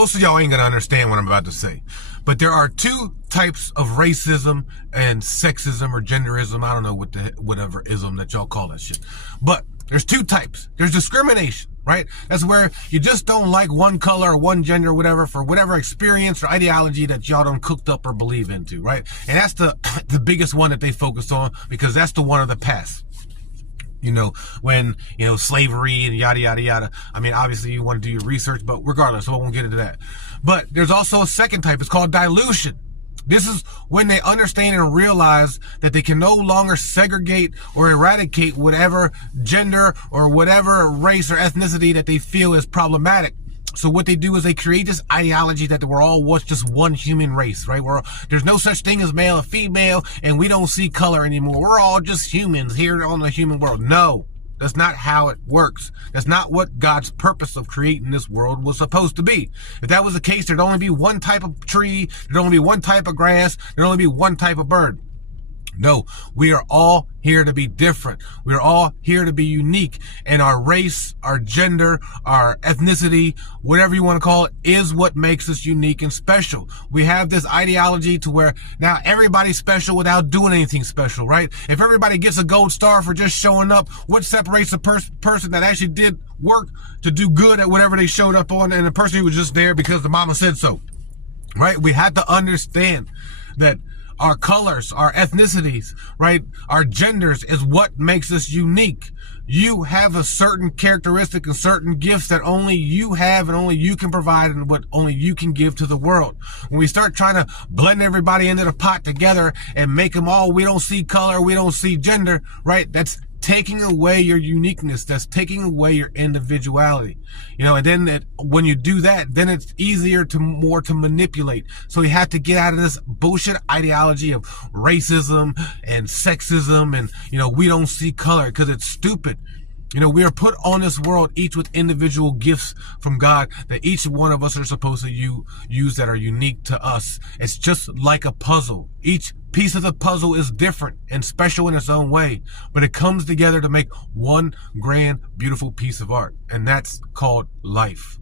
most of y'all ain't gonna understand what I'm about to say. But there are two types of racism and sexism or genderism. I don't know whatever ism that y'all call that shit. But there's two types. There's discrimination, right? That's where you just don't like one color or one gender or whatever for whatever experience or ideology that y'all done cooked up or believe into, right? And that's the biggest one that they focus on, because that's the one of the past. You know, when, you know, slavery and yada, yada, yada. I mean, obviously you want to do your research, but regardless, so I won't get into that. But there's also a second type. It's called dilution. This is when they understand and realize that they can no longer segregate or eradicate whatever gender or whatever race or ethnicity that they feel is problematic. So what they do is they create this ideology that we're all just one human race, right? There's no such thing as male and female, and we don't see color anymore. We're all just humans here on the human world. No, that's not how it works. That's not what God's purpose of creating this world was supposed to be. If that was the case, there'd only be one type of tree, there'd only be one type of grass, there'd only be one type of bird. No, we are all here to be different. We are all here to be unique. And our race, our gender, our ethnicity, whatever you want to call it, is what makes us unique and special. We have this ideology to where now everybody's special without doing anything special, right? If everybody gets a gold star for just showing up, what separates a person that actually did work to do good at whatever they showed up on, and the person who was just there because the mama said so, right? We have to understand that our colors, our ethnicities, right? Our genders is what makes us unique. You have a certain characteristic and certain gifts that only you have and only you can provide, and what only you can give to the world. When we start trying to blend everybody into the pot together and make them all, we don't see color, we don't see gender, right? That's taking away your uniqueness. That's taking away your individuality. You know, and then when you do that, then it's easier to manipulate. So you have to get out of this bullshit ideology of racism and sexism and, you know, we don't see color, because it's stupid. You know, we are put on this world each with individual gifts from God that each one of us are supposed to use that are unique to us. It's just like a puzzle. Each piece of the puzzle is different and special in its own way, but it comes together to make one grand, beautiful piece of art. And that's called life.